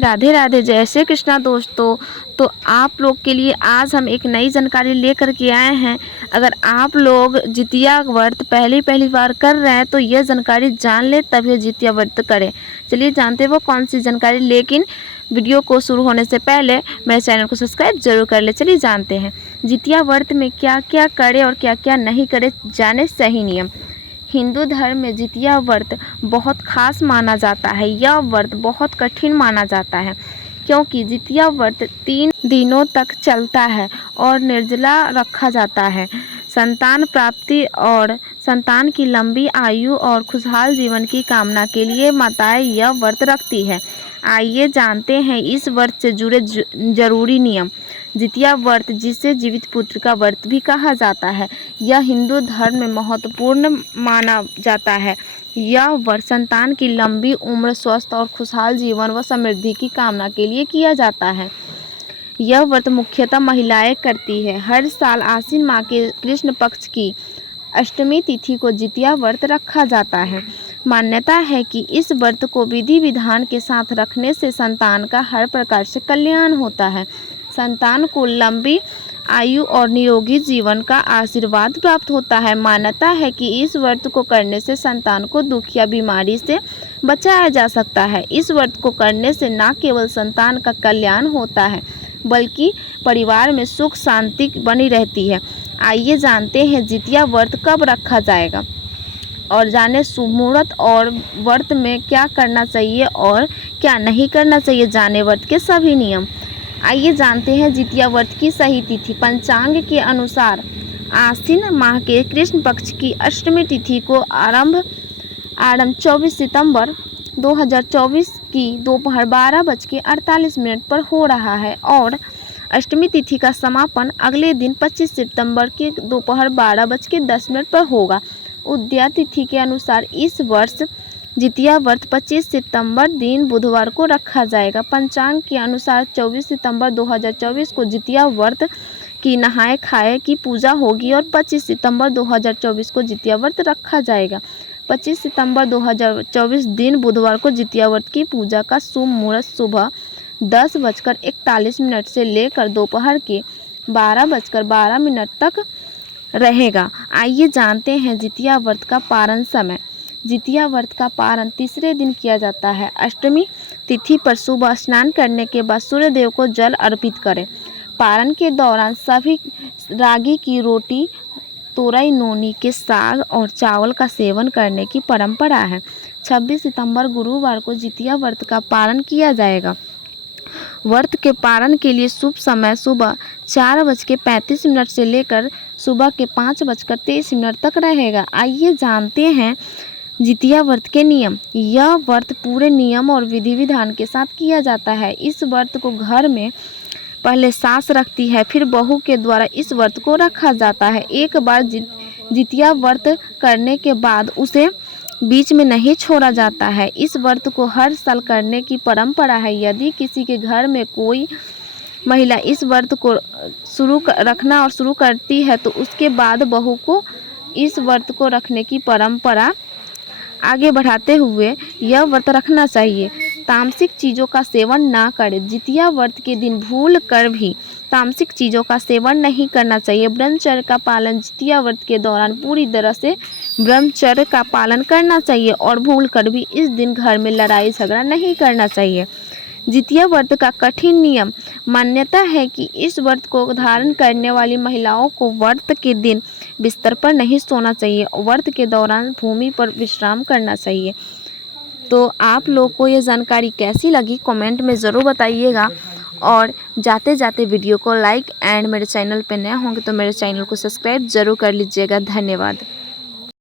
राधे राधे, जय श्री कृष्णा दोस्तों। तो आप लोग के लिए आज हम एक नई जानकारी लेकर के आए हैं। अगर आप लोग जितिया व्रत पहली बार कर रहे हैं तो यह जानकारी जान ले, तब ये जितिया व्रत करें। चलिए जानते हैं वो कौन सी जानकारी, लेकिन वीडियो को शुरू होने से पहले मेरे चैनल को सब्सक्राइब जरूर कर ले। चलिए जानते हैं जितिया व्रत में क्या क्या करे और क्या क्या नहीं करे, जाने सही नियम। हिंदू धर्म में जितिया व्रत बहुत खास माना जाता है। यह व्रत बहुत कठिन माना जाता है क्योंकि जितिया व्रत 3 दिनों तक चलता है और निर्जला रखा जाता है। संतान प्राप्ति और संतान की लंबी आयु और खुशहाल जीवन की कामना के लिए माताएं यह व्रत रखती है। आइए जानते हैं इस व्रत से जुड़े जरूरी नियम। जितिया व्रत, जिसे जीवित पुत्र का व्रत भी कहा जाता है, यह हिंदू धर्म में महत्वपूर्ण माना जाता है। यह व्रत संतान की लंबी उम्र, स्वस्थ और खुशहाल जीवन व समृद्धि की कामना के लिए किया जाता है। यह व्रत मुख्यतः महिलाएं करती है। हर साल आश्विन माह के कृष्ण पक्ष की अष्टमी तिथि को जितिया व्रत रखा जाता है। मान्यता है कि इस व्रत को विधि विधान के साथ रखने से संतान का हर प्रकार से कल्याण होता है। संतान को लंबी आयु और निरोगी जीवन का आशीर्वाद प्राप्त होता है। मान्यता है कि इस व्रत को करने से संतान को दुख या बीमारी से बचाया जा सकता है। इस व्रत को करने से न केवल संतान का कल्याण होता है बल्कि परिवार में सुख शांति बनी रहती है। आइए जानते हैं जितिया व्रत कब रखा जाएगा और जाने शुभ मुहूर्त और व्रत में क्या करना चाहिए और क्या नहीं करना चाहिए, जाने व्रत के सभी नियम। आइए जानते हैं जितिया व्रत की सही तिथि। पंचांग के अनुसार आश्विन माह के कृष्ण पक्ष की अष्टमी तिथि को आरंभ 24 सितंबर 2024 की दोपहर 12:48 पर हो रहा है और अष्टमी तिथि का समापन अगले दिन 25 सितंबर के दोपहर 12:10 पर होगा। उदया तिथि के अनुसार इस वर्ष जितिया व्रत 25 सितंबर दिन बुधवार को रखा जाएगा। पंचांग के अनुसार 24 सितंबर 2024 को जितिया व्रत की नहाए खाए की पूजा होगी और 25 सितंबर 2024 को जितिया व्रत रखा जाएगा। 25 सितंबर 2024 दिन बुधवार को जितिया व्रत की पूजा का शुभ मुहूर्त सुबह 10:41 से लेकर दोपहर के 12:12 तक रहेगा। आइए जानते हैं जितिया व्रत का पारण समय। जितिया व्रत का पारण तीसरे दिन किया जाता है। अष्टमी तिथि पर सुबह स्नान करने के बाद सूर्य देव को जल अर्पित करें। पारण के दौरान सभी रागी की रोटी, तोरई, नोनी के साग और चावल का सेवन करने की परंपरा है। 26 सितंबर गुरुवार को जितिया व्रत का पारण किया जाएगा। व्रत के पारण के लिए शुभ समय सुबह 4:35 से लेकर सुबह के 5:23 तक रहेगा। आइए जानते हैं जितिया व्रत के नियम। यह व्रत पूरे नियम और विधि विधान के साथ किया जाता है। इस व्रत को घर में पहले सास रखती है, फिर बहू के द्वारा इस व्रत को रखा जाता है। एक बार जितिया व्रत करने के बाद उसे बीच में नहीं छोड़ा जाता है। इस व्रत को हर साल करने की परंपरा है। यदि किसी के घर में कोई महिला इस व्रत को रखना और शुरू करती है तो उसके बाद बहू को इस व्रत को रखने की परंपरा आगे बढ़ाते हुए यह व्रत रखना चाहिए। तामसिक चीज़ों का सेवन ना करें। जितिया व्रत के दिन भूल कर भी तामसिक चीज़ों का सेवन नहीं करना चाहिए। ब्रह्मचर्य का पालन जितिया व्रत के दौरान पूरी तरह से ब्रह्मचर्य का पालन करना चाहिए और भूल कर भी इस दिन घर में लड़ाई झगड़ा नहीं करना चाहिए। जितिया व्रत का कठिन नियम। मान्यता है कि इस व्रत को धारण करने वाली महिलाओं को व्रत के दिन बिस्तर पर नहीं सोना चाहिए। व्रत के दौरान भूमि पर विश्राम करना चाहिए। तो आप लोग को ये जानकारी कैसी लगी कमेंट में ज़रूर बताइएगा और जाते जाते वीडियो को लाइक एंड मेरे चैनल पे नए होंगे तो मेरे चैनल को सब्सक्राइब ज़रूर कर लीजिएगा। धन्यवाद।